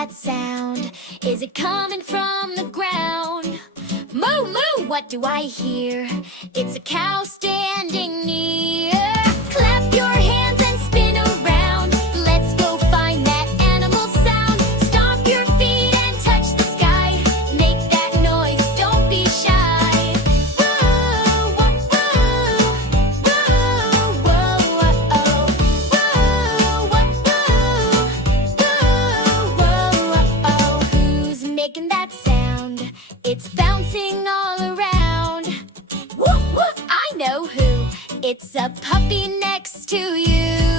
that sound? Is it coming from the ground? Moo, moo, what do I hear? It's a cow standing near. Clap your hands and spin around. Let's go find that animal sound. Stomp your feet and touch the sky. Make that noise, don't be shy. Woo, woo, woo, woo, whoa, oh. Woo, woo, woo, woo, oh. Who's making that sound? It's bouncing all around. Woof, woof, I know who. It's a puppy next to you.